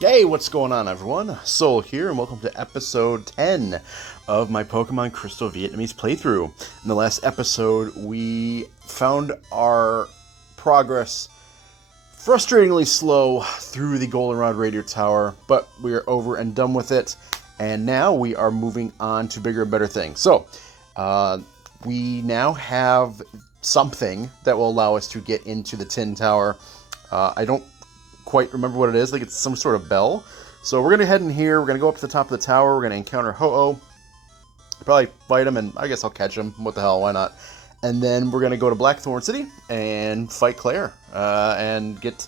Hey, what's going on, everyone? Soul here, and welcome to episode 10 of my Pokemon Crystal Vietnamese playthrough. In the last episode, we found our progress frustratingly slow through the Goldenrod Radio Tower, but we are over and done with it, and now we are moving on to bigger and better things. So, we now have something that will allow us to get into the Tin Tower. I don't quite remember what it is. Like, it's some sort of bell. So we're going to head in here. We're going to go up to the top of the tower. We're going to encounter Ho-Oh. Probably fight him, and I guess I'll catch him. What the hell, why not? And then we're going to go to Blackthorn City and fight Clair and get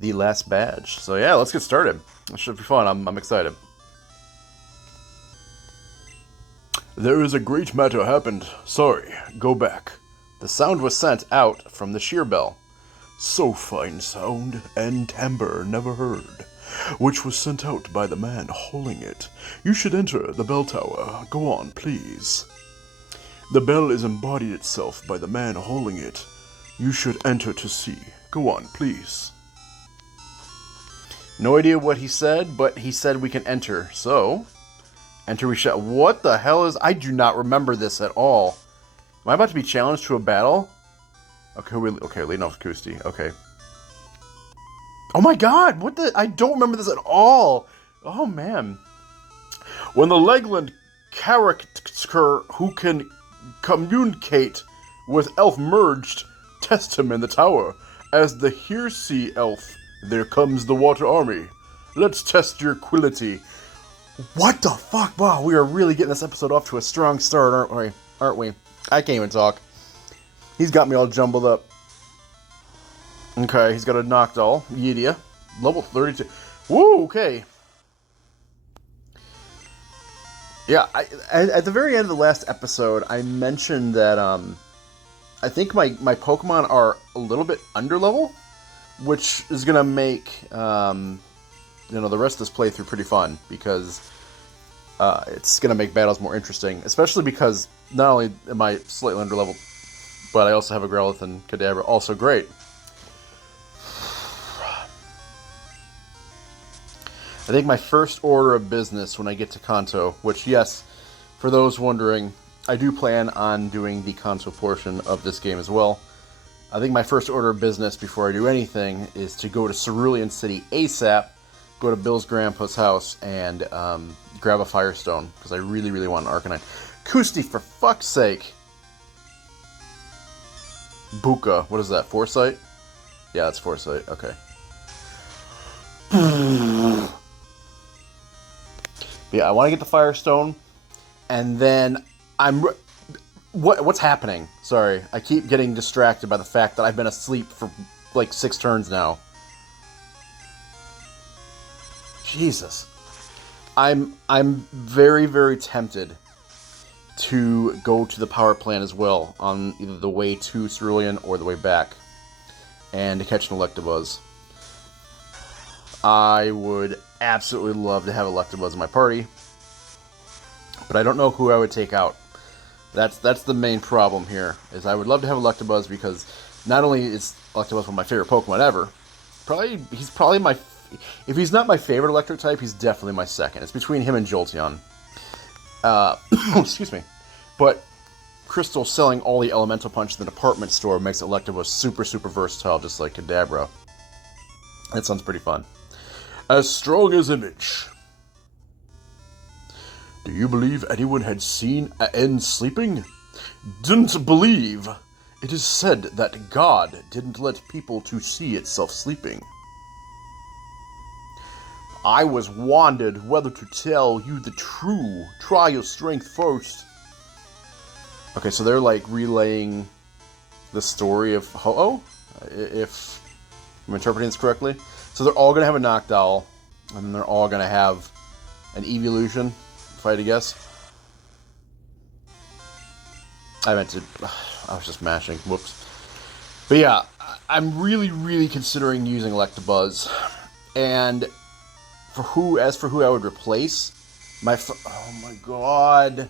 the last badge. So yeah, let's get started. It should be fun. I'm excited. There is a great matter happened. Sorry, go back. The sound was sent out from the shear bell. So fine sound and timbre never heard, which was sent out by the man holding it. You should enter the bell tower. Go on, please. The bell is embodied itself by the man holding it. You should enter to see. Go on, please. No idea what he said, but he said we can enter. So, enter we shall. What the hell is... I do not remember this at all. Am I about to be challenged to a battle? Okay, leading off Kusti. Okay. Oh my god! What the... I don't remember this at all! Oh, man. When the Legland character who can communicate with elf merged, test him in the tower. As the Hearsea elf, there comes the water army. Let's test your quality. What the fuck? Wow, we are really getting this episode off to a strong start, aren't we? I can't even talk. He's got me all jumbled up. Okay, he's got a Noctowl. Yedia. Level 32. Woo, okay. Yeah, at the very end of the last episode, I mentioned that I think my Pokemon are a little bit underlevel, which is going to make the rest of this playthrough pretty fun, because it's going to make battles more interesting, especially because not only am I slightly underleveled, but I also have a Growlithe and Kadabra, also great. I think my first order of business when I get to Kanto, which, yes, for those wondering, I do plan on doing the Kanto portion of this game as well. I think my first order of business before I do anything is to go to Cerulean City ASAP, go to Bill's grandpa's house, and grab a Firestone, because I really, really want an Arcanine. Kusti, for fuck's sake! Buka. What is that? Foresight? Yeah, that's Foresight. Okay. Yeah, I want to get the Firestone, and then what's happening? Sorry, I keep getting distracted by the fact that I've been asleep for like 6 turns now. Jesus. I'm very, very tempted to go to the power plant as well, on either the way to Cerulean or the way back, and to catch an Electabuzz. I would absolutely love to have Electabuzz in my party, but I don't know who I would take out. That's the main problem here, is I would love to have Electabuzz, because not only is Electabuzz one of my favorite Pokemon ever, he's probably my... If he's not my favorite electric type, he's definitely my second. It's between him and Jolteon. Excuse me. But Crystal selling all the elemental punch in the department store makes Electabuzz super, super versatile, just like Kadabra. That sounds pretty fun. As strong as image. Do you believe anyone had seen N sleeping? Didn't believe. It is said that God didn't let people to see itself sleeping. I was wondered whether to tell you the true. Try your strength first. Okay, so they're like relaying the story of Ho-Oh, if I'm interpreting this correctly. So they're all going to have a Noctowl, and they're all going to have an Evolution, if I had to guess. I was just mashing, whoops. But yeah, I'm really, really considering using Electabuzz, and as for who I would replace, oh my god,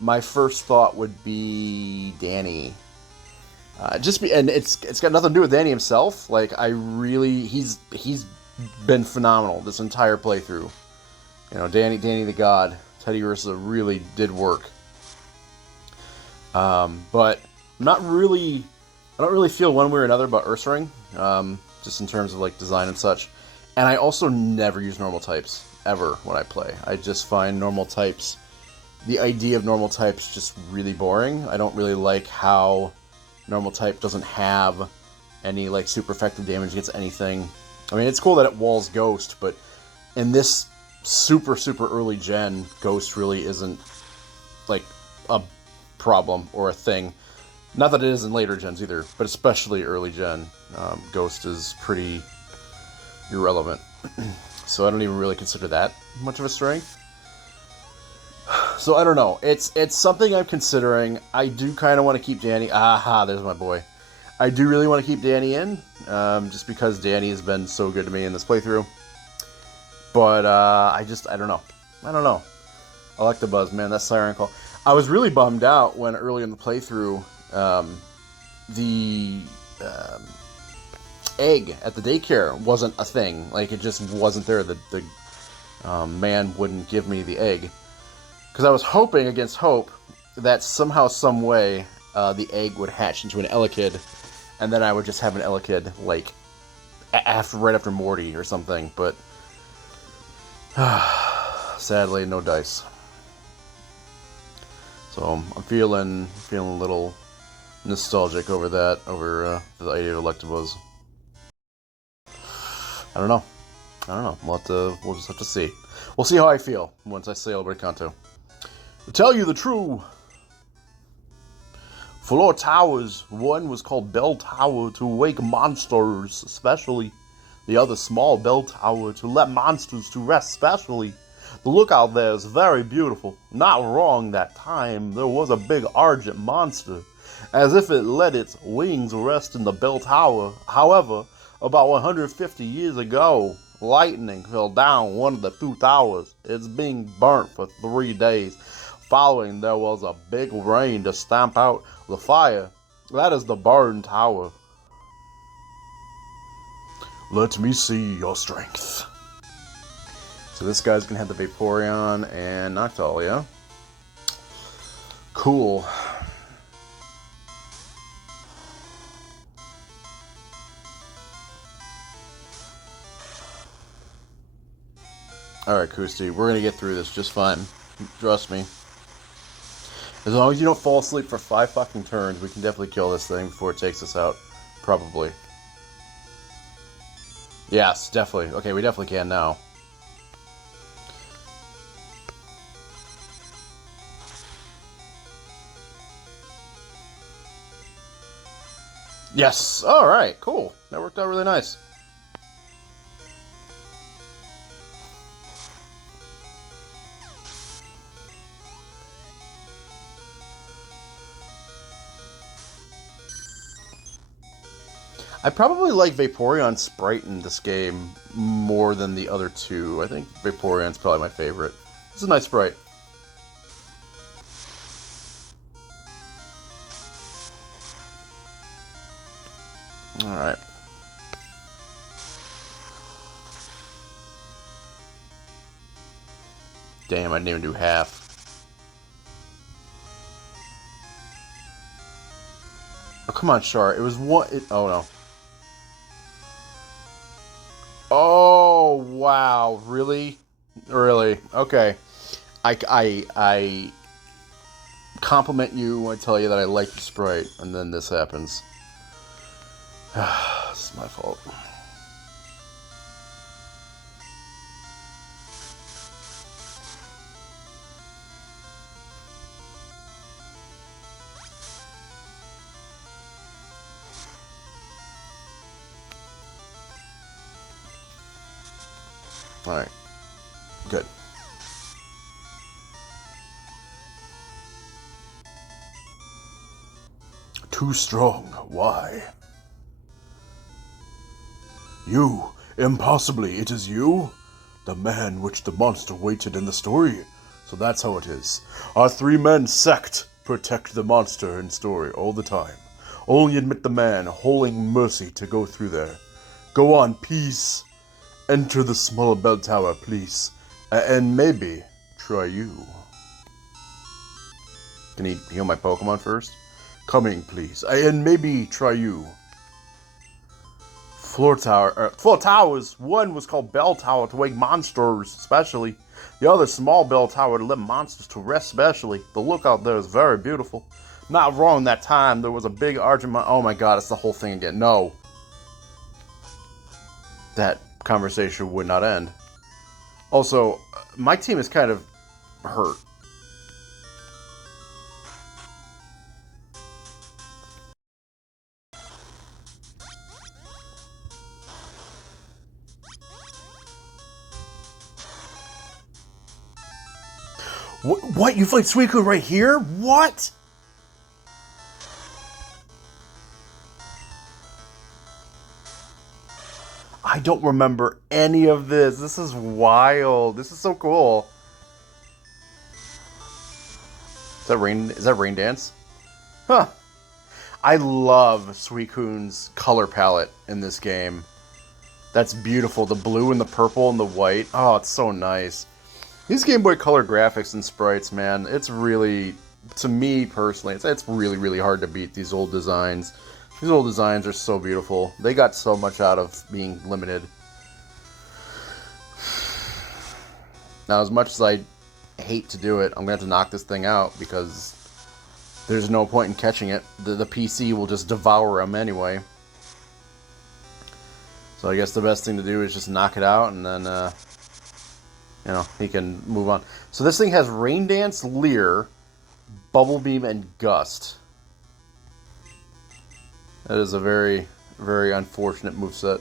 my first thought would be Danny. And it's got nothing to do with Danny himself. Like, he's been phenomenal this entire playthrough. You know, Danny the God, Teddy Ursa really did work. But I'm not really, I don't really feel one way or another about Ursaring, just in terms of like design and such. And I also never use normal types ever when I play. I just find normal types, the idea of normal types, just really boring. I don't really like how normal type doesn't have any like super effective damage against anything. I mean, it's cool that it walls Ghost, but in this super early gen, Ghost really isn't like a problem or a thing. Not that it is in later gens either, but especially early gen, Ghost is pretty irrelevant. So I don't even really consider that much of a strength. So I don't know. It's something I'm considering. I do kind of want to keep Danny. Aha, there's my boy. I do really want to keep Danny in, just because Danny has been so good to me in this playthrough. But I don't know. Electabuzz, man, that Siren Call. I was really bummed out when early in the playthrough, the egg at the daycare wasn't a thing. Like, it just wasn't there. The man wouldn't give me the egg. Because I was hoping against hope that somehow, some way, the egg would hatch into an Elekid, and then I would just have an Elekid, like, right after Morty or something, but sadly, no dice. So I'm feeling a little nostalgic over that, over the idea of Electabuzz. I don't know. We'll just have to see. We'll see how I feel once I sail over to Kanto. To tell you the truth, floor towers. One was called Bell Tower to wake monsters, especially. The other small bell tower to let monsters to rest, especially. The lookout there is very beautiful. Not wrong that time there was a big argent monster, as if it let its wings rest in the bell tower. However, about 150 years ago, lightning fell down one of the two towers. It's being burnt for 3 days. Following, there was a big rain to stamp out the fire. That is the burned tower. Let me see your strength. So this guy's gonna have the Vaporeon and Noctolia. Cool. Alright, Kusti, we're gonna get through this just fine. Trust me. As long as you don't fall asleep for 5 fucking turns, we can definitely kill this thing before it takes us out. Probably. Yes, definitely. Okay, we definitely can now. Yes! Alright, cool. That worked out really nice. I probably like Vaporeon's sprite in this game more than the other two. I think Vaporeon's probably my favorite. It's a nice sprite. Alright. Damn, I didn't even do half. Oh, come on, Char. It was one... oh, no. Oh, wow. Really? Really? Okay. I compliment you when I tell you that I like your sprite, and then this happens. This is my fault. Alright. Good. Too strong. Why? You! Impossibly, it is you? The man which the monster waited in the story. So that's how it is. Our 3 men sect protect the monster in story all the time. Only admit the man holding mercy to go through there. Go on, peace. Enter the smaller bell tower, please. And maybe try you. Can he heal my Pokemon first? Coming, please. And maybe try you. Floor towers. One was called Bell Tower to wake monsters, specially. The other small bell tower to let monsters to rest, specially. The look out there is very beautiful. Not wrong that time. There was a big argument. Oh my god, it's the whole thing again. No. That conversation would not end. Also, my team is kind of hurt. What? You fight Suicune right here? What? I don't remember any of this. This is wild. This is so cool. Is that Rain Dance? Huh. I love Suicune's color palette in this game. That's beautiful. The blue and the purple and the white. Oh, it's so nice. These Game Boy Color graphics and sprites, man, it's really, to me personally, it's really, really hard to beat these old designs. These old designs are so beautiful. They got so much out of being limited. Now, as much as I hate to do it, I'm going to have to knock this thing out because there's no point in catching it. The PC will just devour them anyway. So I guess the best thing to do is just knock it out and then, you know, he can move on. So this thing has Rain Dance, Leer, Bubble Beam, and Gust. That is a very, very unfortunate moveset.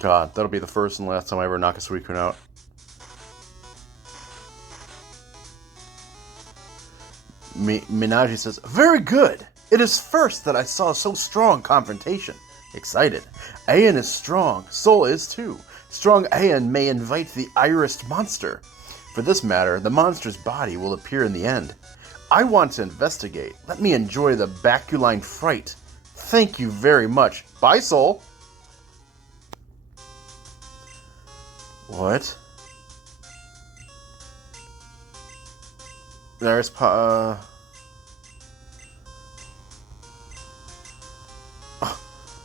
God, that'll be the first and last time I ever knock a Suicune out. Minaji says, very good! It is first that I saw so strong confrontation. Excited. Ayan is strong. Sol is too. Strong Ayan may invite the irised monster. For this matter, the monster's body will appear in the end. I want to investigate. Let me enjoy the baculine fright. Thank you very much. Bye, Sol! What? There's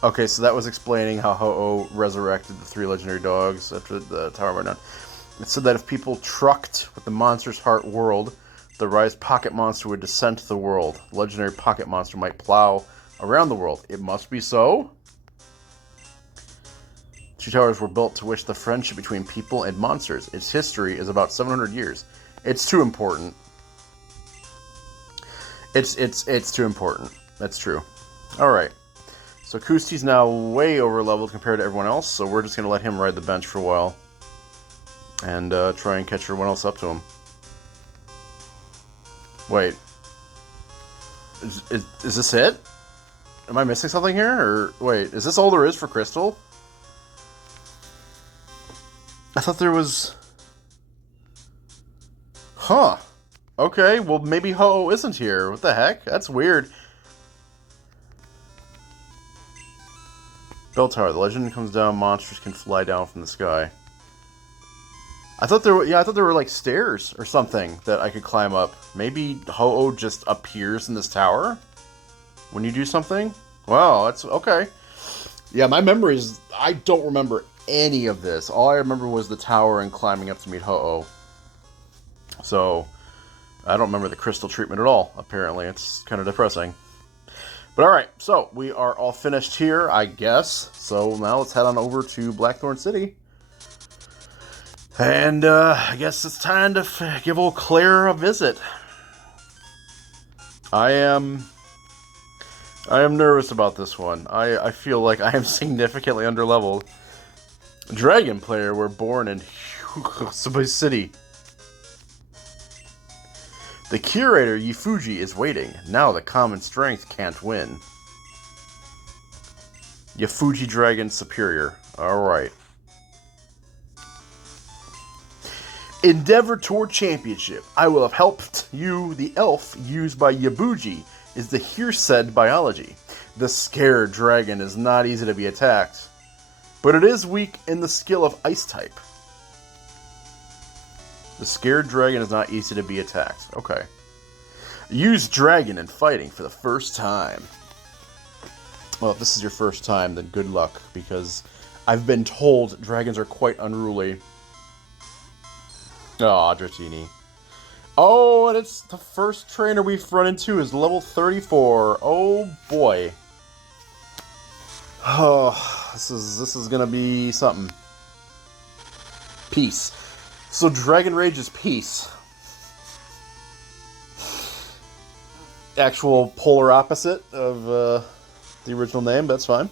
Okay, so that was explaining how Ho-Oh resurrected the 3 legendary dogs after the Tower went down. It said that if people trucked with the Monster's Heart world, the Rise Pocket Monster would descend to the world. The legendary Pocket Monster might plow around the world. It must be so? 2 towers were built to wish the friendship between people and monsters. Its history is about 700 years. It's too important. It's too important. That's true. Alright. So Kusti's now way over leveled compared to everyone else, so we're just going to let him ride the bench for a while. And try and catch everyone else up to him. Wait. Is this it? Am I missing something here? Or wait, is this all there is for Crystal? I thought there was... Huh. Okay, well maybe Ho-Oh isn't here. What the heck? That's weird. Bell Tower. The legend comes down, monsters can fly down from the sky. I thought there were like stairs or something that I could climb up. Maybe Ho-Oh just appears in this tower when you do something? Wow, that's okay. Yeah, my memories, I don't remember any of this. All I remember was the tower and climbing up to meet Ho-Oh. So, I don't remember the crystal treatment at all, apparently. It's kind of depressing. But alright, so we are all finished here, I guess. So now let's head on over to Blackthorn City. And I guess it's time to give old Clair a visit. I am nervous about this one. I feel like I am significantly underleveled. Dragon player were born in City. The curator Yifuji is waiting. Now the common strength can't win. Yifuji Dragon Superior. Alright. Endeavor Tour Championship. I will have helped you. The elf used by Yabuji is the heresaid biology. The scared dragon is not easy to be attacked, but it is weak in the skill of ice type. The scared dragon is not easy to be attacked. Okay. Use dragon in fighting for the first time. Well, if this is your first time, then good luck, because I've been told dragons are quite unruly. Aw, Dratini. Oh, and it's the first trainer we've run into is level 34. Oh, boy. Oh, this is gonna be something. Peace. So Dragon Rage is peace. Actual polar opposite of the original name, but that's fine.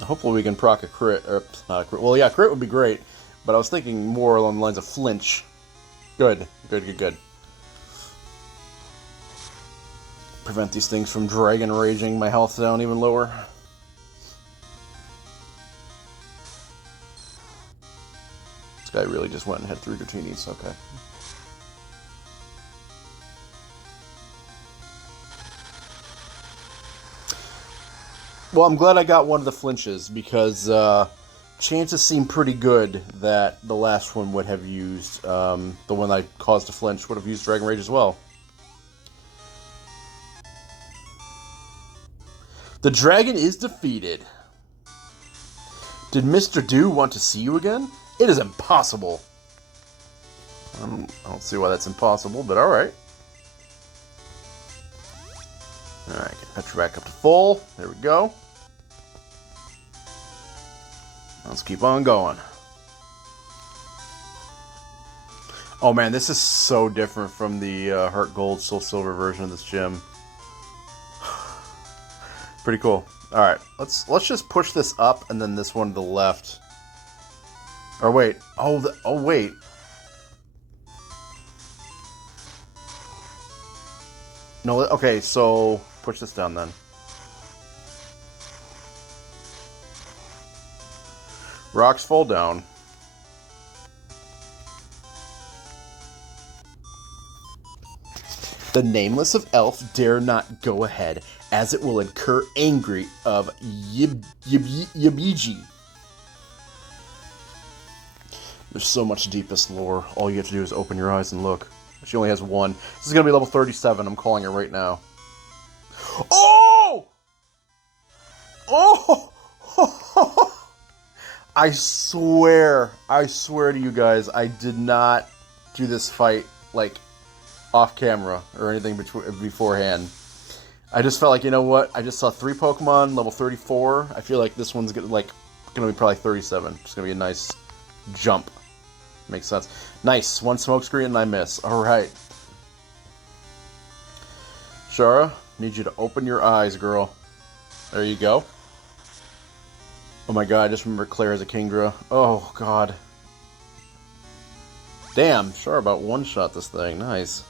Hopefully we can proc a crit, or not a crit. Well, yeah, crit would be great, but I was thinking more along the lines of flinch. Good, good, good, good. Prevent these things from Dragon Raging my health down even lower. This guy really just went and had 3 Gratinis, okay. Well, I'm glad I got one of the flinches, because chances seem pretty good that the last one would have used, the one that caused a flinch would have used Dragon Rage as well. The dragon is defeated. Did Mr. Do want to see you again? It is impossible. I don't see why that's impossible, but alright. Alright, get Petra back up to full. There we go. Let's keep on going. Oh man, this is so different from the Heart Gold, Soul Silver version of this gym. Pretty cool. Alright, let's just push this up and then this one to the left. Or wait. Oh, wait. No, okay, so push this down then. Rocks fall down. The nameless of elf dare not go ahead, as it will incur angry of Yabiji. There's so much deepest lore. All you have to do is open your eyes and look. She only has one. This is going to be level 37. I'm calling it right now. Oh! Oh! I swear to you guys, I did not do this fight, like, off camera or anything beforehand. I just felt like, you know what? I just saw 3 Pokemon, level 34. I feel like this one's gonna be probably 37. It's gonna be a nice jump. Makes sense. Nice. 1 smokescreen and I miss. Alright. Shara, need you to open your eyes, girl. There you go. Oh my god, I just remember Clair as a Kingdra. Oh god. Damn, Shara about one-shot this thing. Nice.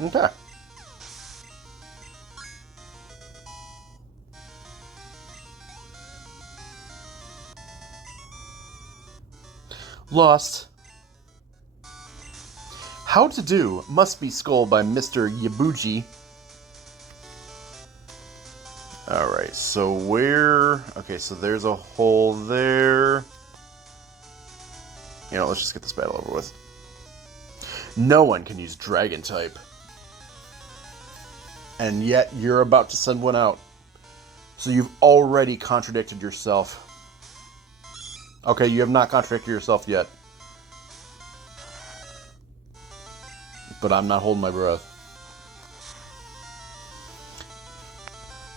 Okay. Lost. How to do must be scolded by Mr. Yabuji. Alright, so where... Okay, so there's a hole there. You know, let's just get this battle over with. No one can use Dragon type. And yet, you're about to send one out. So you've already contradicted yourself. Okay, you have not contradicted yourself yet. But I'm not holding my breath.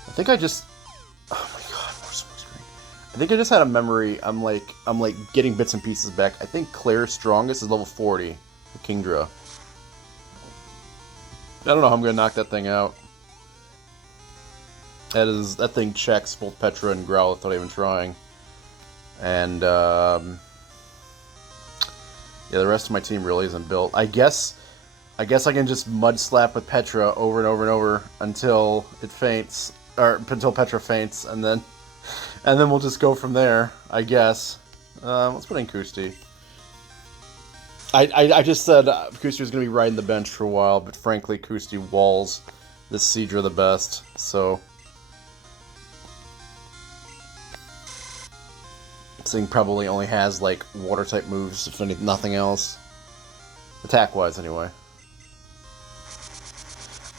I think I just... Oh my god, more smoke screen. I think I just had a memory. I'm like getting bits and pieces back. I think Clair's strongest is level 40. The Kingdra. I don't know how I'm gonna knock that thing out. That thing checks both Petra and Growl without even trying. And, yeah, the rest of my team really isn't built. I guess I can just mud slap with Petra over and over and over until it faints, or until Petra faints, and then we'll just go from there, I guess. Let's put in Kusti. I just said Kusti was going to be riding the bench for a while, but frankly, Kusti walls this Seadra the best, so... This thing probably only has, like, water-type moves, if anything, nothing else. Attack-wise, anyway.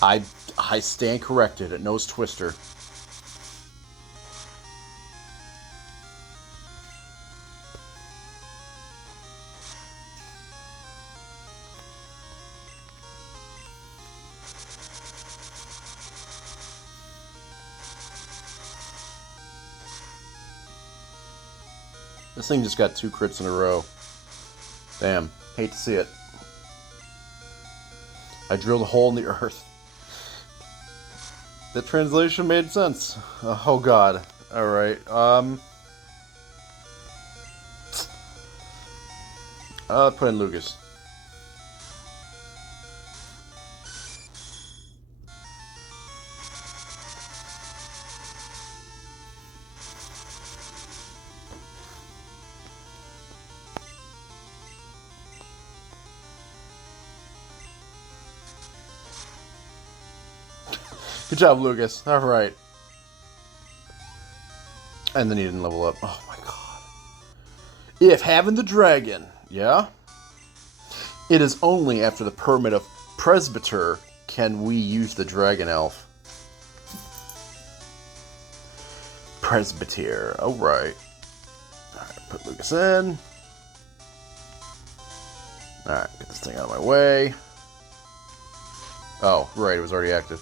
I stand corrected. It knows Twister. This thing just got 2 crits in a row. Damn. Hate to see it. I drilled a hole in the earth. The translation made sense. Oh god. Alright, put in Lucas. Good job, Lucas. Alright. And then he didn't level up. Oh my god. If having the dragon, yeah? It is only after the permit of Presbyter can we use the dragon elf. Presbyter. Alright. Alright, put Lucas in. Alright, get this thing out of my way. Oh, right, it was already active.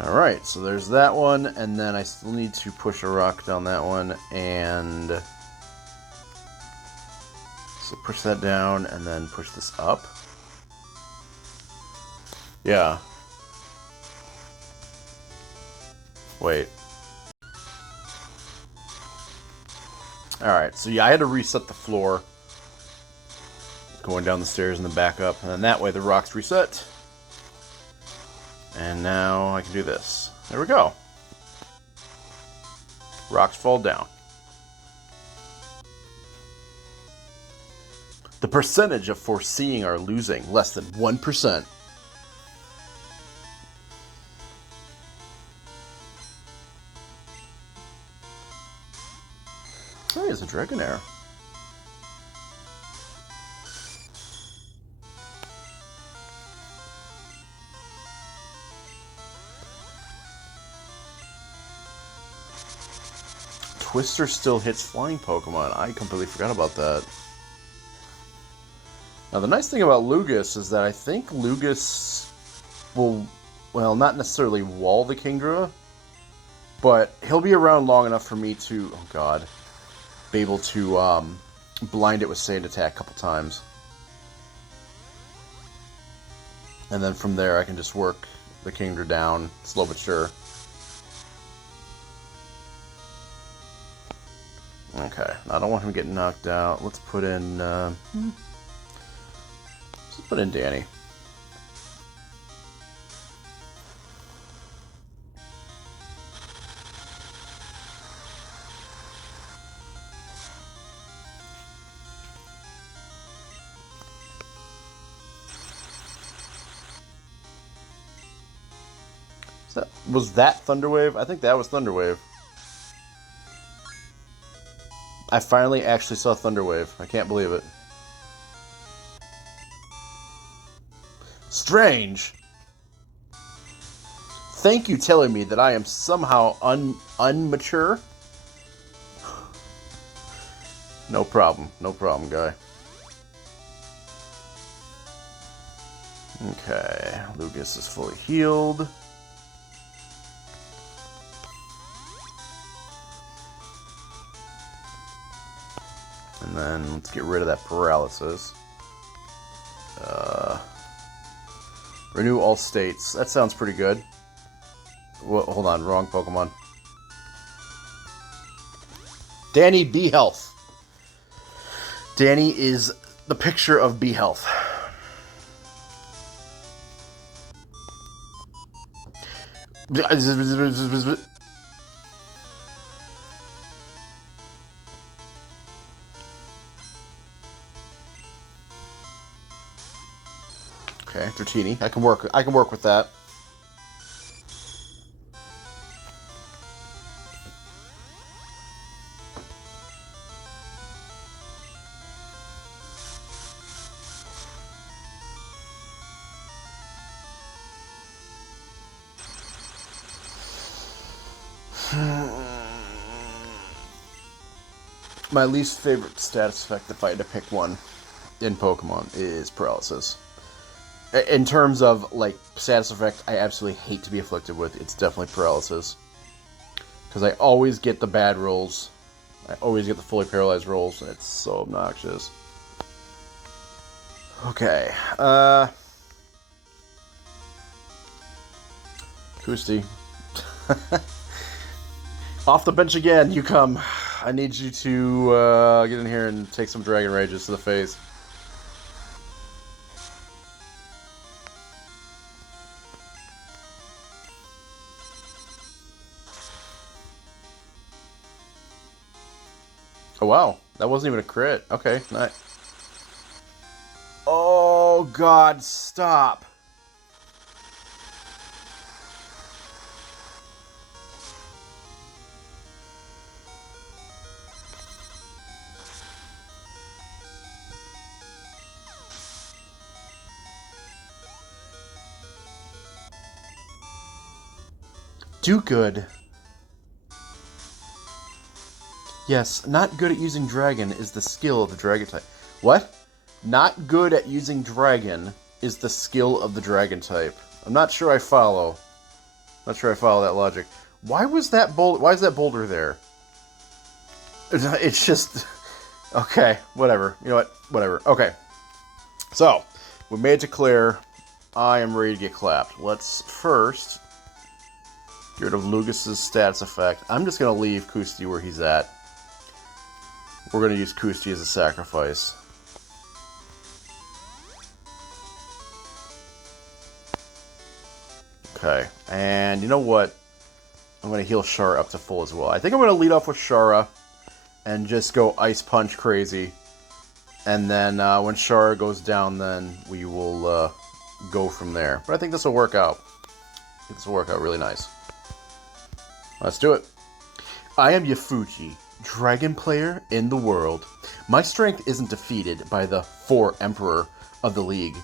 Alright, so there's that one, and then I still need to push a rock down that one, and... So push that down, and then push this up. Yeah. Wait. Alright, so yeah, I had to reset the floor. Going down the stairs and then back up, and then that way the rocks reset. And now I can do this. There we go. Rocks fall down. The percentage of foreseeing our losing, less than 1%. Oh, it's a Dragonair. Twister still hits flying Pokemon. I completely forgot about that. Now, the nice thing about Lugus is that I think Lugus will, well, not necessarily wall the Kingdra, but he'll be around long enough for me to, oh god, be able to blind it with Sand Attack a couple times. And then from there I can just work the Kingdra down, slow but sure. Okay, I don't want him getting knocked out. Let's put in, let's put in Danny. Was that Thunderwave? I think that was Thunderwave. I finally actually saw Thunderwave. I can't believe it. Strange. Thank you telling me that I am somehow unmature. No problem. No problem, guy. Okay. Lucas is fully healed. And then let's get rid of that paralysis. Renew all states. That sounds pretty good. Well, hold on, wrong Pokemon. Danny B Health. Danny is the picture of B Health. Okay, Dratini. I can work with that. My least favorite status effect, if I had to pick one in Pokemon, is paralysis. In terms of, like, status effect, I absolutely hate to be afflicted with. It's definitely paralysis. Because I always get the bad rolls. I always get the fully paralyzed rolls, and it's so obnoxious. Okay, Koosty. Off the bench again, you come. I need you to get in here and take some Dragon Rages to the face. Oh wow, that wasn't even a crit. Okay, nice. Oh God, stop. Do good. Yes, not good at using dragon is the skill of the dragon type. What? Not good at using dragon is the skill of the dragon type. I'm not sure I follow. Not sure I follow that logic. Why was that boulder? Why is that boulder there? It's just okay. Whatever. You know what? Whatever. Okay. So we made it to Clair. I am ready to get clapped. Let's first get rid of Lugis's stats effect. I'm just gonna leave Koosty where he's at. We're gonna use Koosty as a sacrifice. Okay, and you know what? I'm going to heal Shara up to full as well. I think I'm going to lead off with Shara and just go Ice Punch crazy. And then when Shara goes down, then we will go from there. But I think this will work out. I think this will work out really nice. Let's do it. I am Yafuji, dragon player in the world. My strength isn't defeated by the 4 Emperor of the League.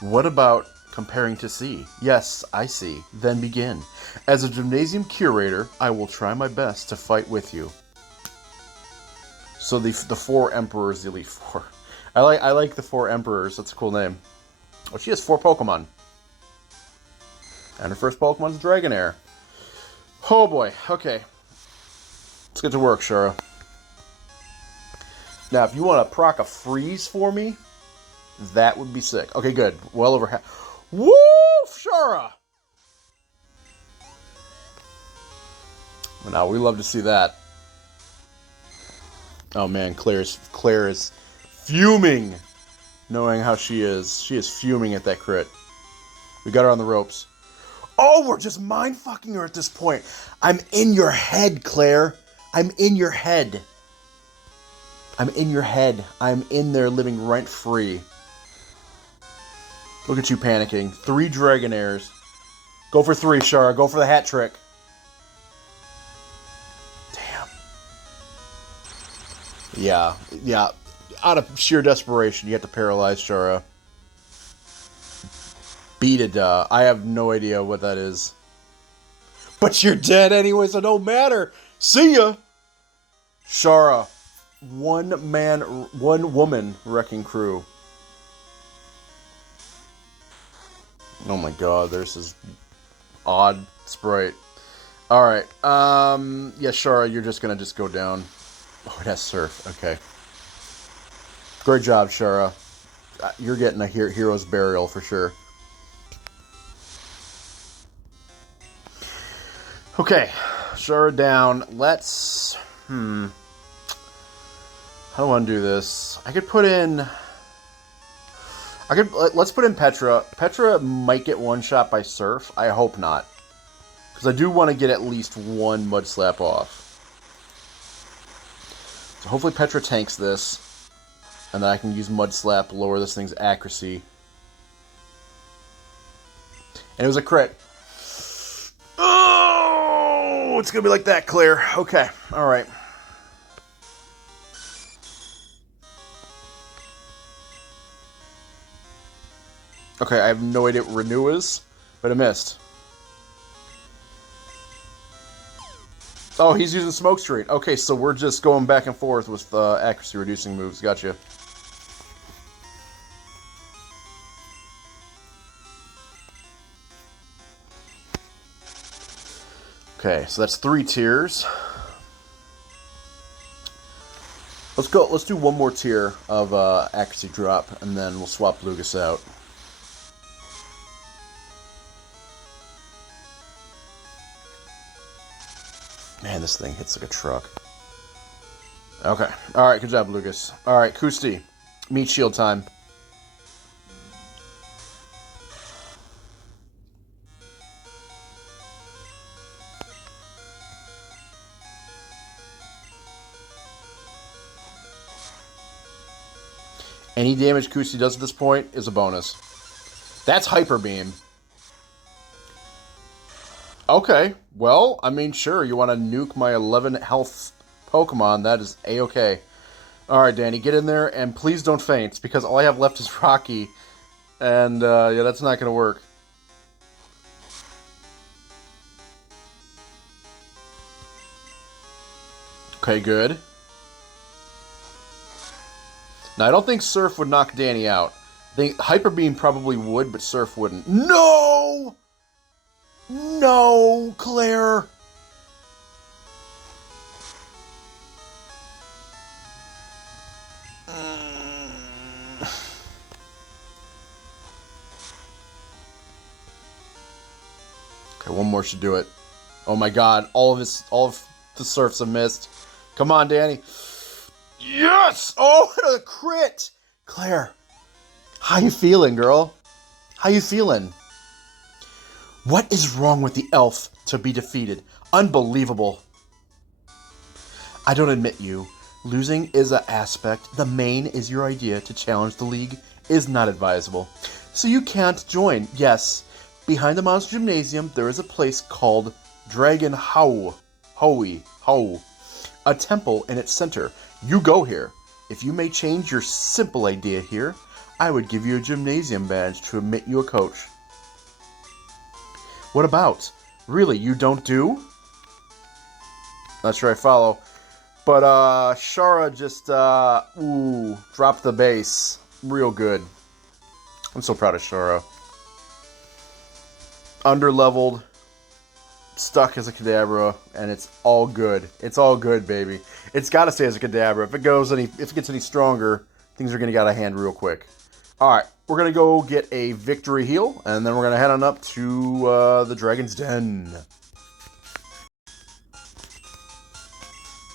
What about comparing to see? Yes, I see. Then begin. As a gymnasium curator, I will try my best to fight with you. So the 4 Emperors, the Elite 4. I like the 4 Emperors. That's a cool name. Oh, she has 4 Pokemon. And her first Pokemon is Dragonair. Oh boy. Okay. Let's get to work, Shara. Now, if you want to proc a freeze for me, that would be sick. Okay, good. Well over half. Woo, Shara! Now, we love to see that. Oh man, Claire is fuming, knowing how she is. She is fuming at that crit. We got her on the ropes. Oh, we're just mind-fucking her at this point. I'm in your head, Claire. I'm in your head. I'm in your head. I'm in there living rent-free. Look at you panicking. 3 Dragonairs. Go for 3, Shara. Go for the hat trick. Damn. Yeah. Out of sheer desperation, you have to paralyze Shara. Beat it, I have no idea what that is. But you're dead anyway, so it don't matter. See ya! Shara. One man, one woman wrecking crew. Oh my god, there's this odd sprite. Alright, yeah, Shara, you're just gonna go down. Oh, it has Surf, okay. Great job, Shara. You're getting a hero's burial for sure. Okay, Shara down. Let's, I don't want to do this. I could put in... let's put in Petra. Petra might get one shot by Surf. I hope not. Because I do want to get at least one Mud Slap off. So hopefully Petra tanks this. And then I can use Mud Slap, lower this thing's accuracy. And it was a crit. Oh, it's going to be like that, Clair. Okay, alright. Okay, I have no idea what Renew is, but I missed. Oh, he's using Smoke Screen. Okay, so we're just going back and forth with accuracy reducing moves. Gotcha. Okay, so that's 3 tiers. Let's go. Let's do one more tier of accuracy drop, and then we'll swap Lugus out. Man, this thing hits like a truck. Okay. Alright, good job, Lugus. Alright, Kusti. Meat shield time. Any damage Kusti does at this point is a bonus. That's Hyper Beam. Okay, well, I mean, sure, you want to nuke my 11 health Pokemon, that is A-okay. Alright, Danny, get in there, and please don't faint, because all I have left is Rocky, and, yeah, that's not going to work. Okay, good. Now, I don't think Surf would knock Danny out. I think Hyper Beam probably would, but Surf wouldn't. No! No, Clair! Okay, one more should do it. Oh my god, all of the Surfs have missed. Come on, Danny. Yes! Oh, a crit! Clair, how you feeling, girl? How you feeling? What is wrong with the elf to be defeated? Unbelievable. I don't admit you. Losing is an aspect. The main is your idea to challenge the league is not advisable. So you can't join. Yes, behind the Monster Gymnasium, there is a place called Dragon How. A temple in its center. You go here. If you may change your simple idea here, I would give you a gymnasium badge to admit you a coach. What about? Really, you don't do? Not sure I follow. But, Shara just, dropped the base. Real good. I'm so proud of Shara. Underleveled. Stuck as a Kadabra, and it's all good. It's all good, baby. It's got to stay as a Kadabra. If it gets any stronger, things are going to get out of hand real quick. Alright, we're going to go get a victory heal, and then we're going to head on up to the Dragon's Den.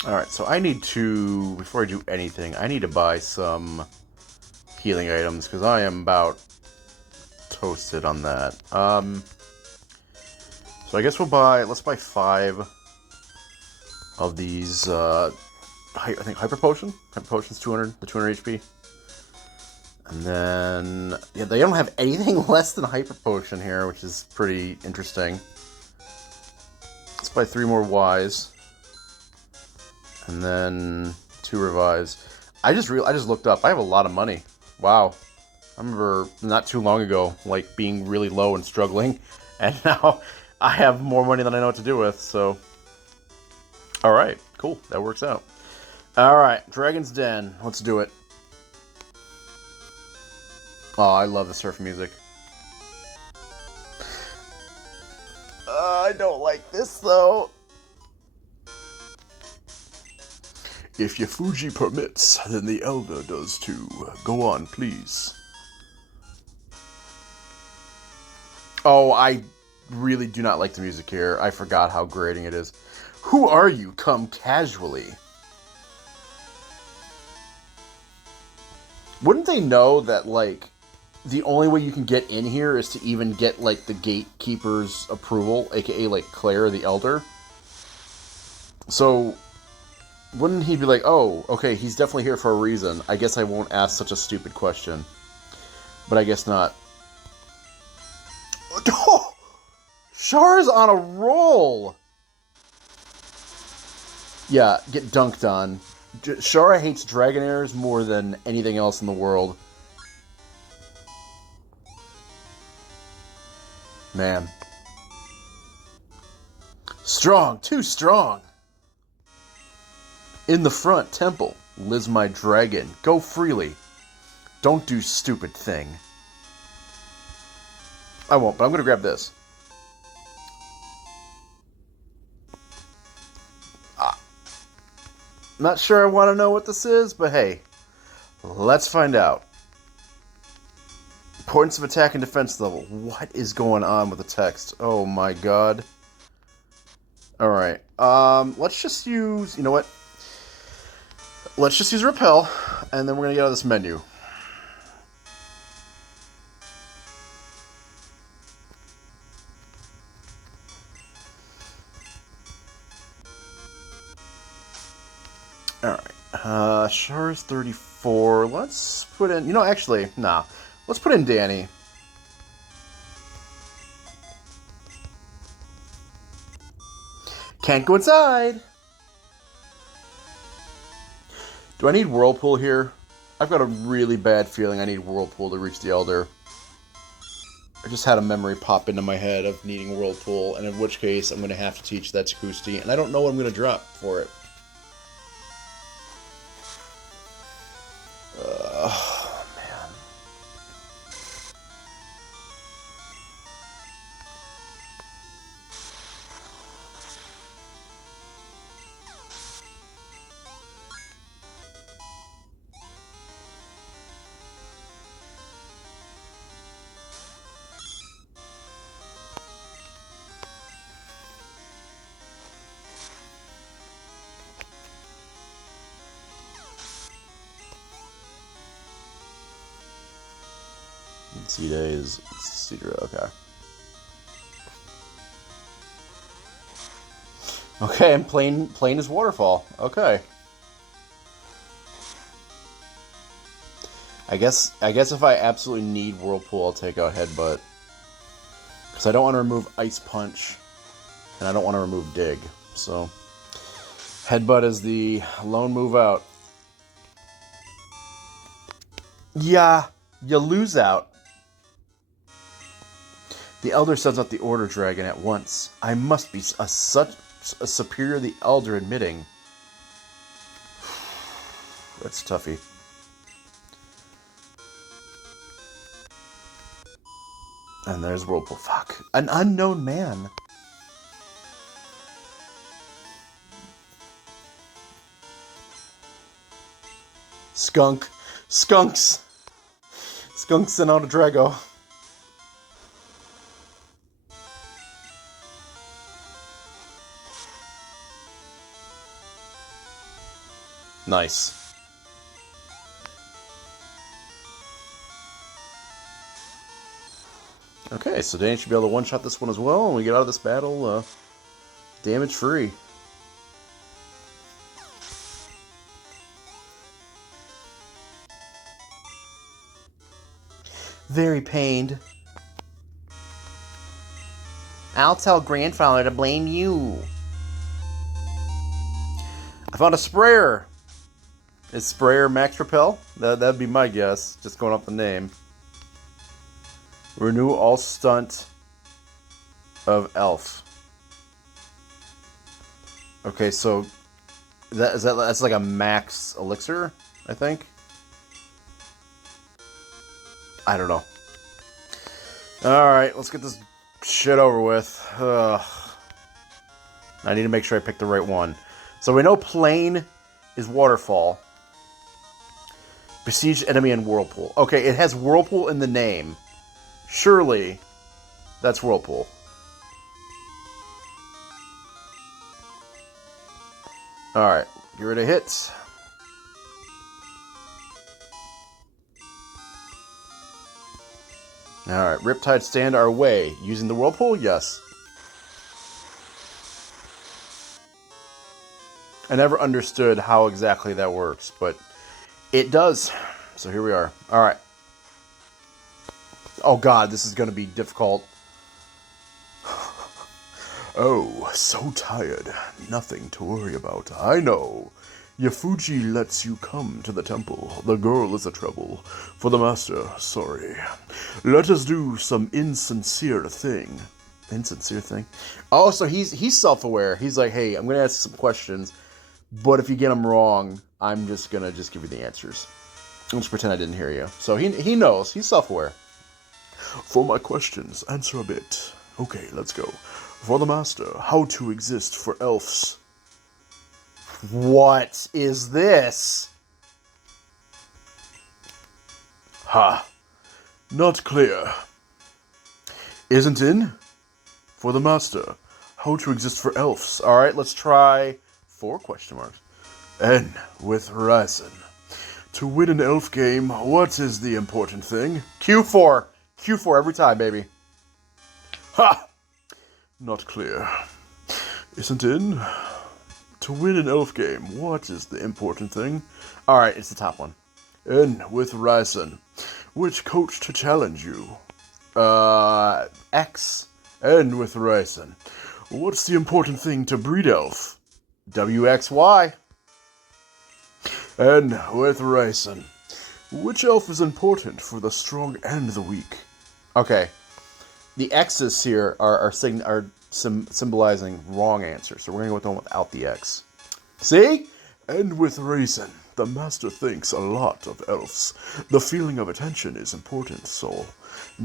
Alright, so I need to, before I do anything, I need to buy some healing items, because I am about toasted on that. So I guess let's buy 5 of these, I think Hyper Potion? Hyper Potion's 200 HP. And then, yeah, they don't have anything less than Hyper Potion here, which is pretty interesting. Let's buy 3 more Ys. And then 2 Revives. I just looked up, I have a lot of money. Wow. I remember not too long ago, like, being really low and struggling. And now I have more money than I know what to do with, so. Alright, cool. That works out. Alright, Dragon's Den. Let's do it. Oh, I love the surf music. I don't like this, though. If your Fuji permits, then the Elder does too. Go on, please. Oh, I really do not like the music here. I forgot how grating it is. Who are you? Come casually. Wouldn't they know that, like, the only way you can get in here is to even get, like, the gatekeeper's approval, aka, like, Clair the Elder? So, wouldn't he be like, oh, okay, he's definitely here for a reason. I guess I won't ask such a stupid question. But I guess not. Oh! Char's on a roll! Yeah, get dunked on. Shara hates Dragonairs more than anything else in the world. Man. Strong, too strong. In the front temple lives my dragon. Go freely. Don't do stupid thing. I won't, but I'm going to grab this. Not sure I want to know what this is, but hey, let's find out. Points of attack and defense level. What is going on with the text? Oh my god. Alright, let's just use, you know what? Let's just use repel, and then we're going to get out of this menu. Alright, Char's 34. Let's put in, you know, actually, nah. Let's put in Danny. Can't go inside! Do I need Whirlpool here? I've got a really bad feeling I need Whirlpool to reach the Elder. I just had a memory pop into my head of needing Whirlpool, and in which case I'm going to have to teach that to Kusti, and I don't know what I'm going to drop for it. Oh, man. Cedar is Cedar, okay. Okay, and plain is Waterfall. Okay. I guess if I absolutely need Whirlpool, I'll take out Headbutt. Because I don't want to remove Ice Punch, and I don't want to remove Dig. So, Headbutt is the lone move out. Yeah, you lose out. The Elder sends out the Order Dragon at once. I must be such a superior the Elder admitting. That's toughy. And there's Whirlpool. Fuck. An unknown man. Skunk. Skunks. Skunks sent out a Drago. Nice. Okay, so Danny should be able to one-shot this one as well, and we get out of this battle damage-free. Very pained. I'll tell Grandfather to blame you. I found a sprayer. Is Sprayer Max Repel? That'd be my guess, just going off the name. Renew all stunt of Elf. Okay, so that's like a max elixir, I think. I don't know. Alright, let's get this shit over with. Ugh. I need to make sure I pick the right one. So we know Plain is Waterfall. Besieged enemy and Whirlpool. Okay, it has Whirlpool in the name. Surely, that's Whirlpool. Alright, get ready to hit. Alright, Riptide stand our way. Using the Whirlpool? Yes. I never understood how exactly that works, but it does. So here we are. Alright. Oh god, this is going to be difficult. Oh, so tired. Nothing to worry about. I know. Yafuji lets you come to the temple. The girl is a trouble. For the master, sorry. Let us do some insincere thing. Insincere thing? Oh, so he's self-aware. He's like, hey, I'm going to ask some questions, but if you get them wrong, I'm just going to give you the answers. I'll just pretend I didn't hear you. So he knows. He's self-aware. For my questions, answer a bit. Okay, let's go. For the master, how to exist for elves. What is this? Ha. Not clear. Isn't in? For the master, how to exist for elves. Alright, let's try 4 question marks. N with Ryzen. To win an elf game, what is the important thing? Q4. Q4 every time, baby. Ha! Not clear. Isn't in? To win an elf game, what is the important thing? Alright, it's the top one. N with Ryzen. Which coach to challenge you? X. N with Ryzen. What's the important thing to breed elf? WXY. N with Ryzen. Which elf is important for the strong and the weak? Okay. The X's here are symbolizing wrong answers, so we're going to go with the one without the X. See? And with reason, the master thinks a lot of elves. The feeling of attention is important, so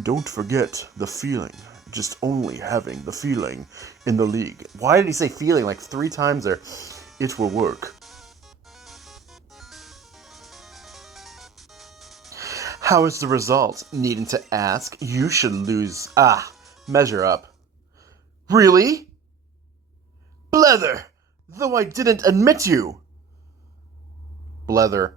don't forget the feeling. Just only having the feeling in the league. Why did he say feeling like 3 times there? It will work. How is the result? Needing to ask. You should lose. Measure up. Really? Blether! Though I didn't admit you! Blether.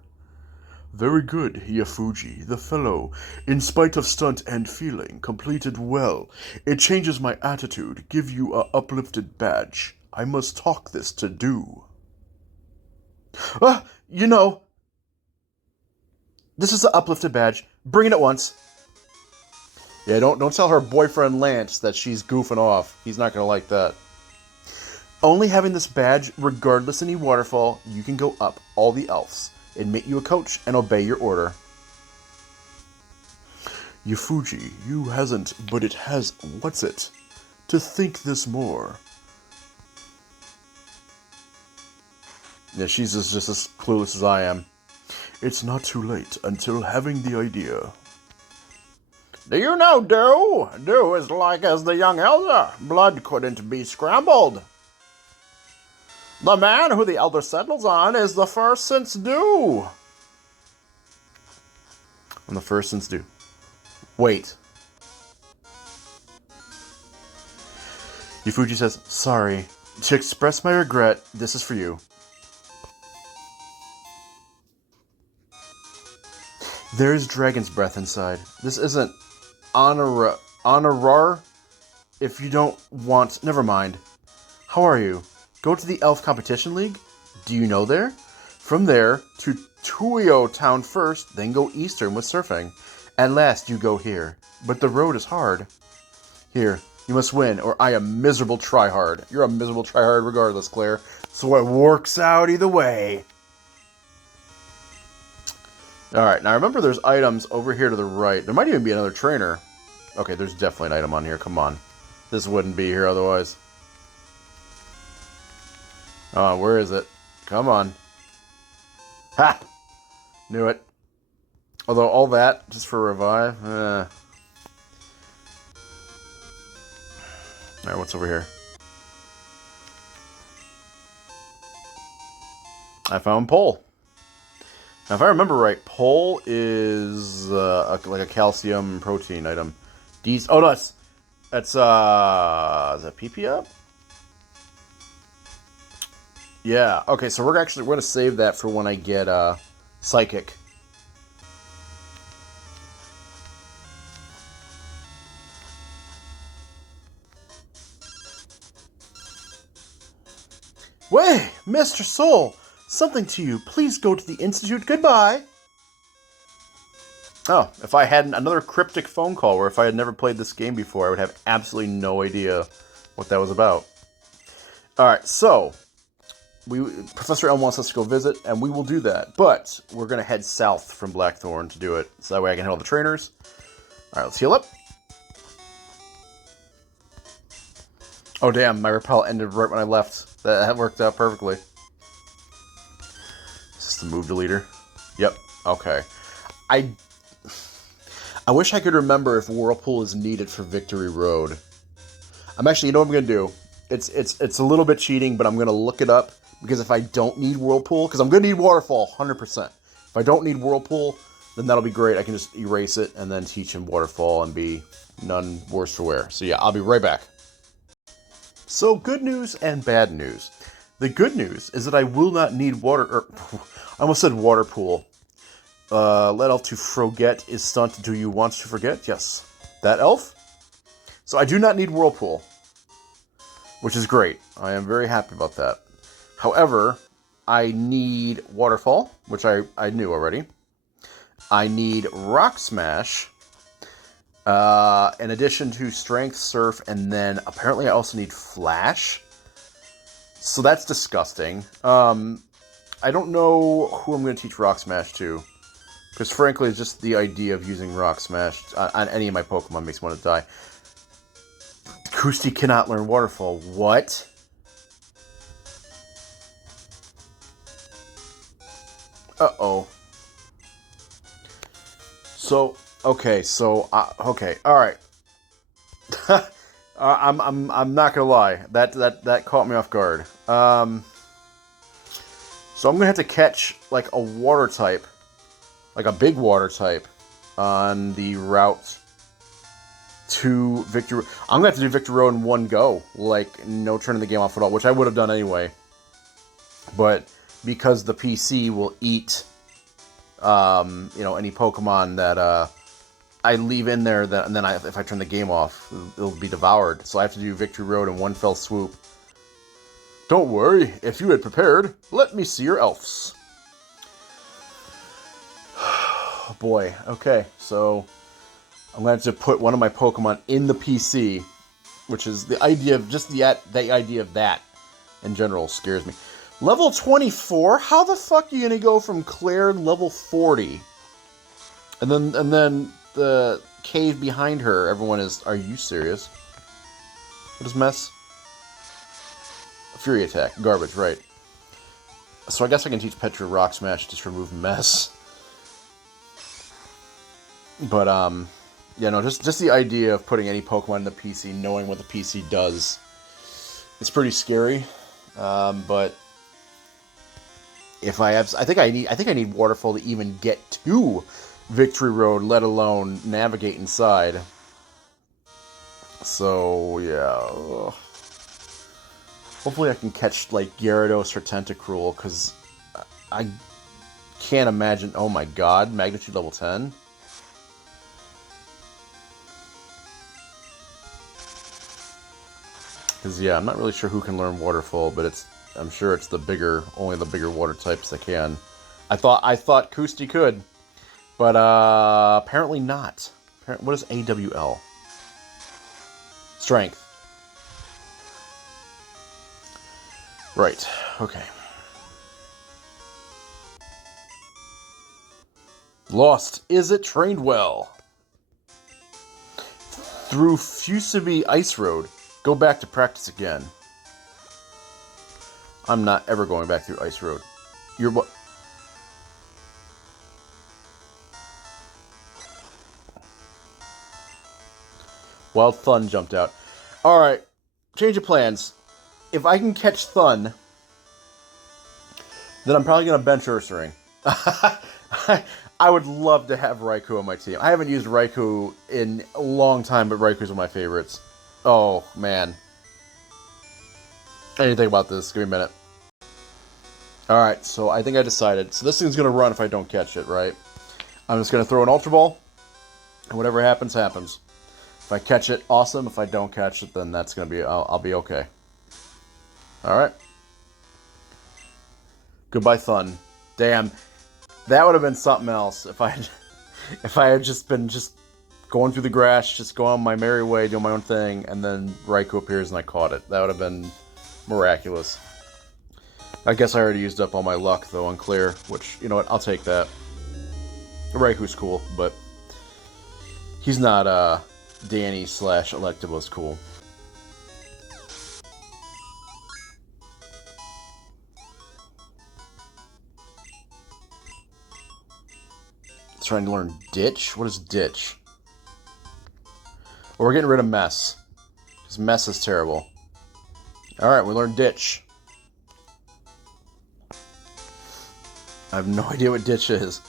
Very good, Yafuji. The fellow, in spite of stunt and feeling, completed well. It changes my attitude. Give you a uplifted badge. I must talk this to do. You know... This is the uplifted badge. Bring it at once. Yeah, don't tell her boyfriend Lance that she's goofing off. He's not going to like that. Only having this badge, regardless any waterfall, you can go up all the elves, admit you a coach, and obey your order. Yafuji, you hasn't, but it has, what's it? To think this more. Yeah, she's just as clueless as I am. It's not too late until having the idea. Do you know dew? Dew is like as the young elder. Blood couldn't be scrambled. The man who the elder settles on is the first since dew. I'm the first since dew. Wait. Yafuji says, sorry. To express my regret, this is for you. There is dragon's breath inside. This isn't honorar. If you don't want... Never mind. How are you? Go to the Elf Competition League? Do you know there? From there to Tuyo Town first, then go eastern with surfing. At last you go here. But the road is hard. Here, you must win, or I am miserable tryhard. You're a miserable tryhard regardless, Claire. So it works out either way. Alright, now remember there's items over here to the right. There might even be another trainer. Okay, there's definitely an item on here. Come on. This wouldn't be here otherwise. Oh, where is it? Come on. Ha! Knew it. Although all that, just for revive. Alright, what's over here? I found Pole. Now, if I remember right, Pole is like a calcium protein item. Oh, no, that's is that PP up? Yeah. Okay, so we're gonna save that for when I get Psychic. Wait, Mr. Soul, something to you. Please go to the Institute. Goodbye. Oh, if I had another cryptic phone call, or if I had never played this game before, I would have absolutely no idea what that was about. Alright, so, Professor Elm wants us to go visit, and we will do that. But, we're going to head south from Blackthorn to do it, so that way I can handle the trainers. Alright, let's heal up. Oh damn, my repel ended right when I left. That worked out perfectly. Is this the move deleter? Yep, okay. I wish I could remember if Whirlpool is needed for Victory Road. I'm actually, you know what I'm going to do? It's a little bit cheating, but I'm going to look it up, because if I don't need Whirlpool, because I'm going to need Waterfall, 100%. If I don't need Whirlpool, then that'll be great. I can just erase it and then teach him Waterfall and be none worse for wear. So yeah, I'll be right back. So, good news and bad news. The good news is that I will not need I almost said water pool. Let elf to forget is stunt. Do you want to forget? Yes. That elf? So I do not need whirlpool, which is great. I am very happy about that. However, I need waterfall, which I knew already. I need rock smash. In addition to Strength, Surf, and then apparently I also need Flash. So that's disgusting. I don't know who I'm going to teach Rock Smash to. Because frankly, just the idea of using Rock Smash on any of my Pokemon makes me want to die. Kusti cannot learn Waterfall. What? Uh-oh. So... Okay, so okay, all right. I'm not gonna lie. That caught me off guard. So I'm gonna have to catch like a water type, like a big water type, on the route to Victory. I'm gonna have to do Victory Road in one go, like no turning the game off at all, which I would have done anyway. But because the PC will eat, any Pokemon that I leave in there, and then if I turn the game off, it'll be devoured. So I have to do Victory Road in one fell swoop. Don't worry, if you had prepared, let me see your elves. Oh boy, okay, so I'm going to have to put one of my Pokemon in the PC, which is the idea of, just the idea of that in general scares me. Level 24? How the fuck are you going to go from Clair level 40? And then the cave behind her, everyone is, are you serious? What is mess? Fury attack. Garbage, right. So I guess I can teach Petra Rock Smash to just remove mess. But, yeah, no, just the idea of putting any Pokemon in the PC, knowing what the PC does, it's pretty scary. But if I think I need Waterfall to even get to Victory Road, let alone navigate inside. So, yeah. Hopefully I can catch, like, Gyarados or Tentacruel, because I can't imagine... Oh my god, Magnitude level 10? Because, yeah, I'm not really sure who can learn Waterfall, but I'm sure it's only the bigger water types that can. I thought Kusti could. But, apparently not. What is AWL? Strength. Right, okay. Lost. Is it trained well? Through Fusibi Ice Road. Go back to practice again. I'm not ever going back through Ice Road. You're what? Wild Thun jumped out. Alright, change of plans. If I can catch Thun, then I'm probably going to bench Ursaring. I would love to have Raikou on my team. I haven't used Raikou in a long time, but Raikou's one of my favorites. Oh, man. I need to think about this. Give me a minute. Alright, so I think I decided. So this thing's going to run if I don't catch it, right? I'm just going to throw an Ultra Ball, and whatever happens, happens. If I catch it, awesome. If I don't catch it, then that's going to be... I'll be okay. Alright. Goodbye, Thun. Damn, that would have been something else if I had just been going through the grass, just going on my merry way, doing my own thing, and then Raikou appears and I caught it. That would have been miraculous. I guess I already used up all my luck, though, on Clair, which, you know what, I'll take that. Raikou's cool, but he's not, Danny / Electabuzz cool. Trying to learn Ditch? What is Ditch? Well, we're getting rid of Mess. Because Mess is terrible. Alright, we learned Ditch. I have no idea what Ditch is.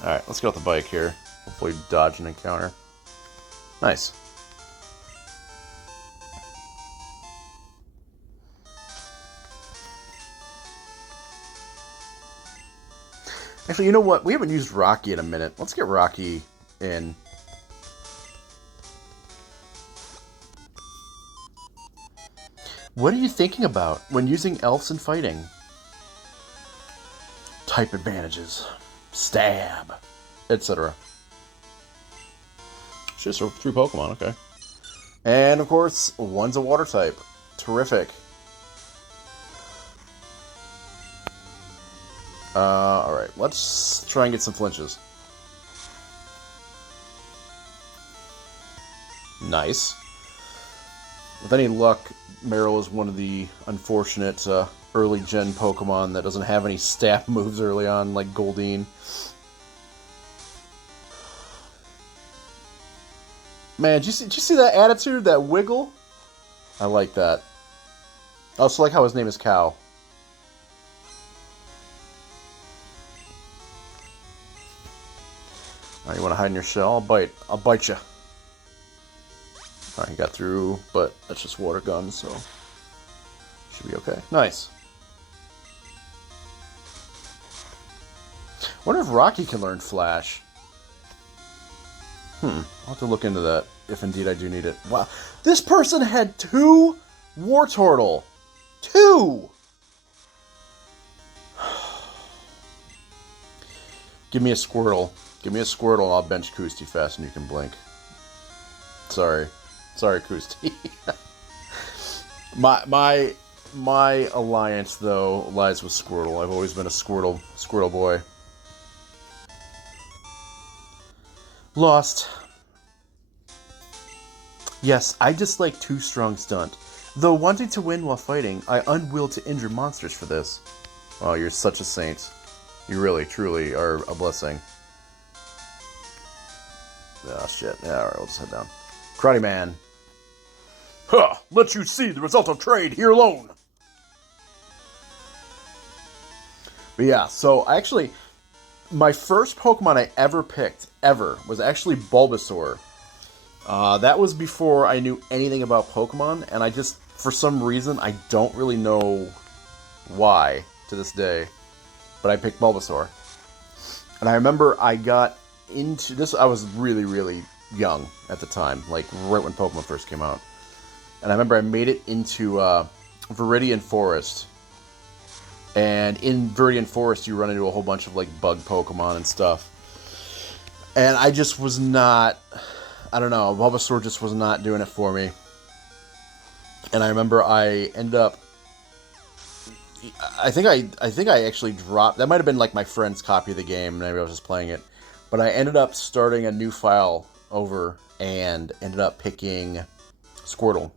Alright, let's get off the bike here. Hopefully dodge an encounter. Nice. Actually, you know what? We haven't used Rocky in a minute. Let's get Rocky in. What are you thinking about when using elves and fighting? Type advantages. Stab. Etc. Just through Pokemon, okay. And, of course, one's a water type. Terrific. Alright, let's try and get some flinches. Nice. With any luck, Meryl is one of the unfortunate early gen Pokemon that doesn't have any stab moves early on, like Goldeen. Man, did you see that attitude, that wiggle? I like that. I also like how his name is Cow. You want to hide in your shell? I'll bite you. Alright, he got through, but that's just water gun, so should be okay. Nice. Wonder if Rocky can learn Flash. I'll have to look into that, if indeed I do need it. Wow. This person had 2 Wartortle! 2! Give me a Squirtle. Give me a Squirtle and I'll bench Koosty fast and you can blink. Sorry. Sorry, Koosty. My alliance, though, lies with Squirtle. I've always been a Squirtle boy. Lost. Yes, I dislike Too Strong Stunt. Though wanting to win while fighting, I unwill to injure monsters for this. Oh, you're such a saint. You really, truly are a blessing. Oh, shit. Yeah, alright, we'll just head down. Karate Man. Huh! Let you see the result of trade here alone! But yeah, so actually, my first Pokemon I ever picked, was actually Bulbasaur. That was before I knew anything about Pokemon, and I just, for some reason, I don't really know why to this day, but I picked Bulbasaur. And I remember I got into this, I was really, really young at the time, like right when Pokemon first came out. And I remember I made it into Viridian Forest. And in Viridian Forest, you run into a whole bunch of like bug Pokemon and stuff. And I just was not, I don't know, Bulbasaur just was not doing it for me. And I remember I ended up, I think I actually dropped, that might have been like my friend's copy of the game, maybe I was just playing it. But I ended up starting a new file over and ended up picking Squirtle.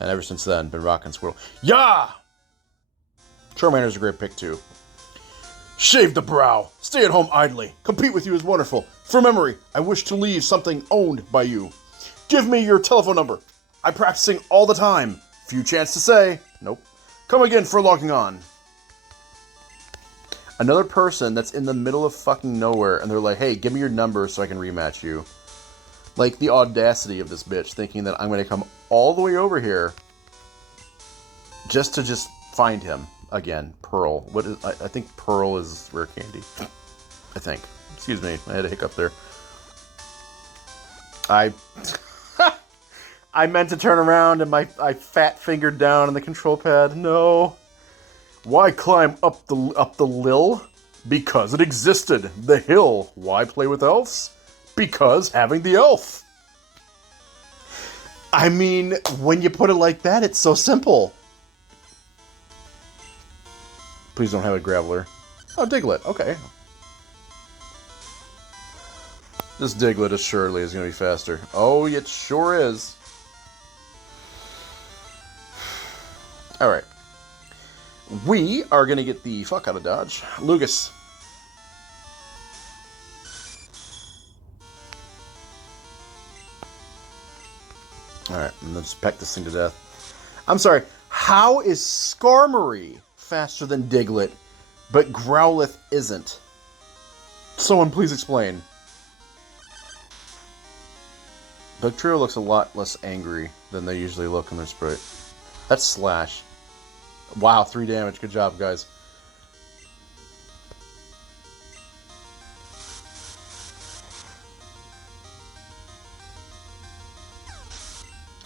And ever since then, been rocking Squirtle. Yeah! Charmander's a great pick, too. Shave the brow. Stay at home idly. Compete with you is wonderful. For memory, I wish to leave something owned by you. Give me your telephone number. I'm practicing all the time. Few chance to say. Nope. Come again for logging on. Another person that's in the middle of fucking nowhere, and they're like, hey, give me your number so I can rematch you. Like, the audacity of this bitch, thinking that I'm going to come all the way over here just to find him again. Pearl. What is? I think Pearl is rare candy. I think. Excuse me, I had a hiccup there. I meant to turn around and I fat fingered down on the control pad. No. Why climb up the lil? Because it existed. The hill. Why play with elves? Because having the elf. I mean, when you put it like that, it's so simple. Please don't have a Graveler. Oh, Diglett. Okay. This Diglett assuredly is going to be faster. Oh, it sure is. Alright. We are going to get the fuck out of Dodge. Lugus. Alright, let's peck this thing to death. I'm sorry, how is Skarmory faster than Diglett, but Growlithe isn't? Someone please explain. Dugtrio looks a lot less angry than they usually look in their sprite. That's Slash. Wow, 3 damage. Good job, guys.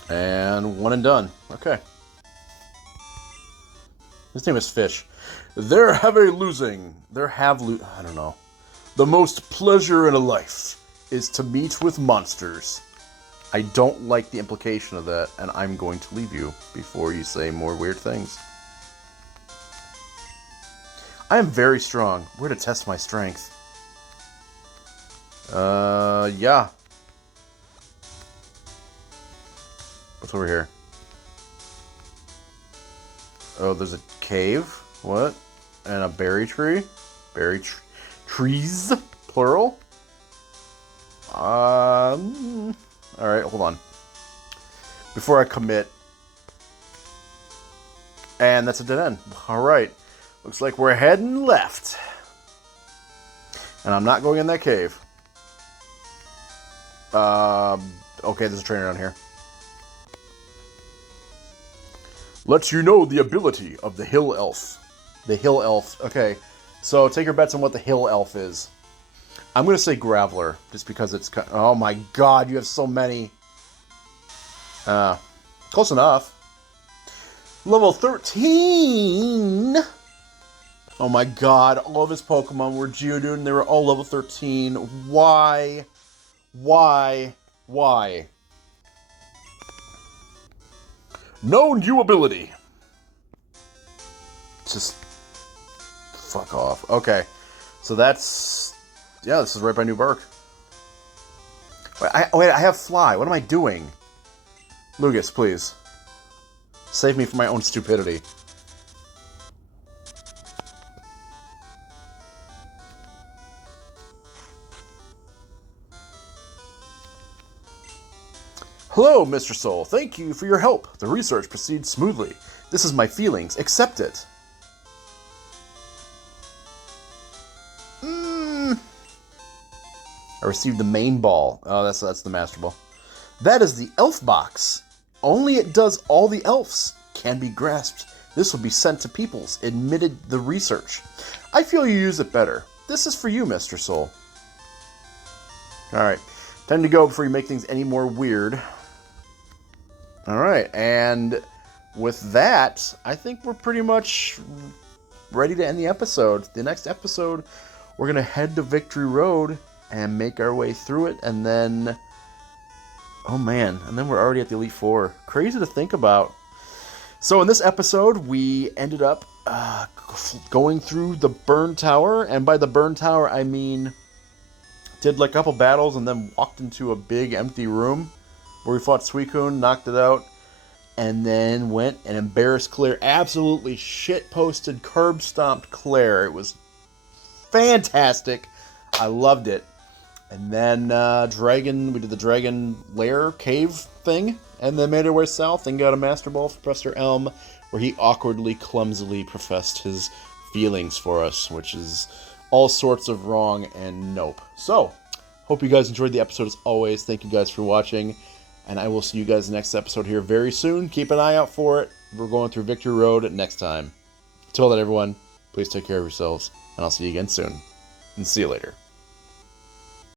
And 1 and done. Okay. His name is Fish. There have a losing. I don't know. The most pleasure in a life is to meet with monsters. I don't like the implication of that, and I'm going to leave you before you say more weird things. I am very strong. Where to test my strength? Yeah. What's over here? Oh, there's a cave? What? And a berry tree? Trees? Plural? Alright, hold on. Before I commit. And that's a dead end. Alright. Looks like we're heading left. And I'm not going in that cave. Okay, there's a trainer down here. Lets you know the ability of the Hill Elf. The Hill Elf. Okay, so take your bets on what the Hill Elf is. I'm going to say Graveler, just because it's... Oh my god, you have so many. Close enough. Level 13! Oh my god, all of his Pokemon were Geodude and they were all level 13. Why? Why? Why? No new ability. Just fuck off. Okay, so that's... Yeah, this is right by New Bark. Wait, I have Fly. What am I doing? Lugus, please. Save me from my own stupidity. Hello, Mr. Soul. Thank you for your help. The research proceeds smoothly. This is my feelings. Accept it. I received the main ball. Oh, that's the Master Ball. That is the Elf Box. Only it does all the elves. Can be grasped. This will be sent to peoples. Admitted the research. I feel you use it better. This is for you, Mr. Soul. Alright. Time to go before you make things any more weird. Alright, and with that, I think we're pretty much ready to end the episode. The next episode, we're going to head to Victory Road and make our way through it, and then... Oh man, and then we're already at the Elite Four. Crazy to think about. So in this episode, we ended up going through the Burn Tower, and by the Burn Tower, I mean... Did like a couple battles and then walked into a big empty room where we fought Suicune, knocked it out, and then went and embarrassed Clair. Absolutely shit-posted, curb-stomped Clair. It was fantastic. I loved it. And then we did the Dragon Lair cave thing, and then made our way south and got a Master Ball for Professor Elm, where he awkwardly, clumsily professed his feelings for us, which is all sorts of wrong and nope. So, hope you guys enjoyed the episode as always. Thank you guys for watching, and I will see you guys next episode here very soon. Keep an eye out for it. We're going through Victory Road next time. Until then, everyone, please take care of yourselves, and I'll see you again soon. And see you later.